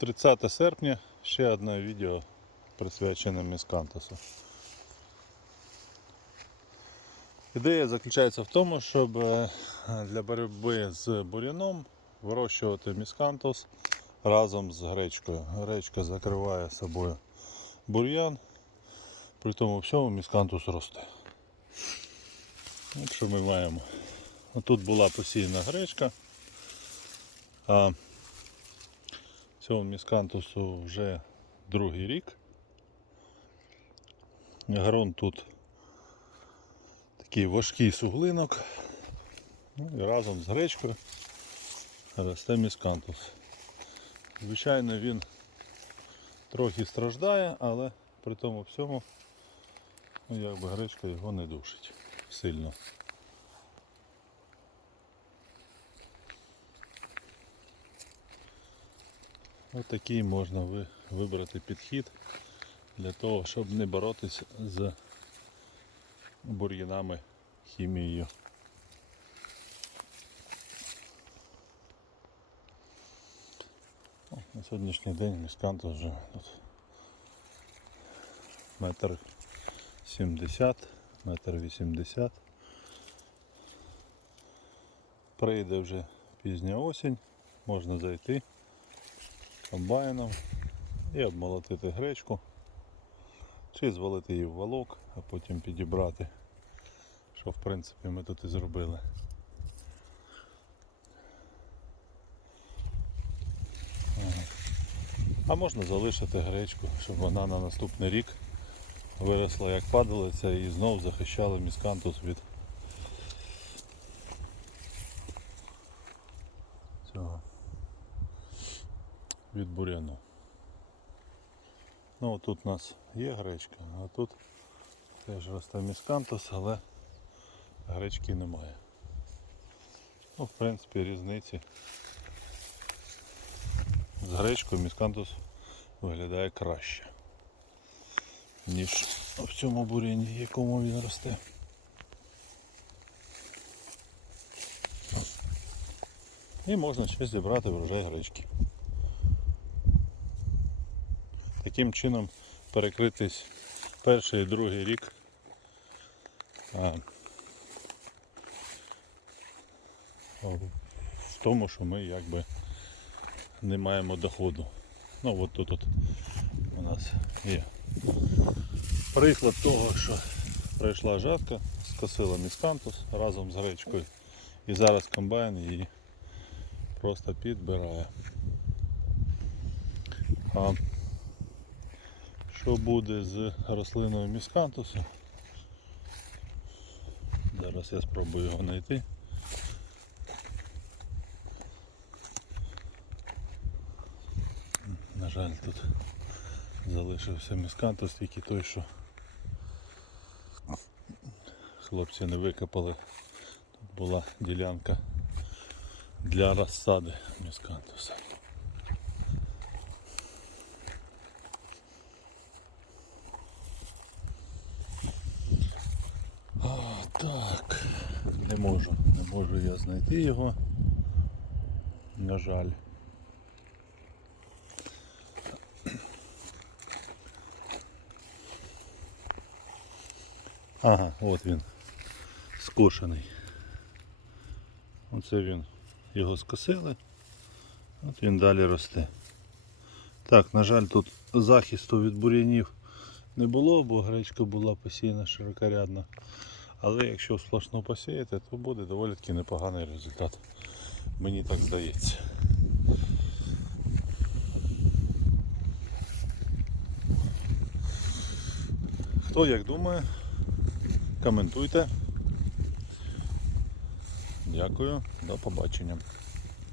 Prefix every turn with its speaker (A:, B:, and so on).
A: 30 серпня ще одне відео присвячене міскантусу. Ідея заключається в тому, щоб е, для боротьби з бур'яном вирощувати міскантус разом з гречкою. Гречка закриває собою бур'ян, при тому всьому міскантус росте. От що ми маємо. Тут була посіяна гречка, цьому міскантусу вже другий рік. Грунт тут такий важкий суглинок. Ну, і разом з гречкою росте міскантус. Звичайно, він трохи страждає, але при тому всьому ну, якби гречка його не душить сильно. Ось такий можна вибрати підхід для того, щоб не боротися з бур'янами хімією. На сьогоднішній день міскант вже тут метр сімдесят, метр вісімдесят. Прийде вже пізня осінь, можна зайти комбайном і обмолотити гречку, чи звалити її в валок, а потім підібрати, що в принципі ми тут і зробили. А можна залишити гречку, щоб вона на наступний рік виросла як падалиця і знов захищала міскантус від цього від буряну. Ну тут у нас є гречка, а тут теж росте міскантус, але гречки немає. Ну, в принципі, різниці. З гречкою міскантус виглядає краще, ніж в цьому буряні, якому він росте. І можна ще зібрати врожай гречки. Таким чином перекритись перший і другий рік в тому, що ми якби не маємо доходу. Ну от тут от у нас є приклад того, що прийшла жатка, скосила міскантус разом з гречкою і зараз комбайн її просто підбирає. Що буде з рослиною міскантусу? Зараз я спробую його знайти. На жаль, тут залишився міскантус, тільки той, що хлопці не викопали. Тут була ділянка для розсади міскантуса. Не можу, не можу я знайти його. На жаль. Ага, от він. Скошений. Оце він. Його скосили. От він далі росте. Так, на жаль, тут захисту від бур'янів не було, бо гречка була посіяна широкорядно. Але якщо сплошно посіяти, то буде доволі таки непоганий результат. Мені так здається. Хто як думає, коментуйте. Дякую, до побачення.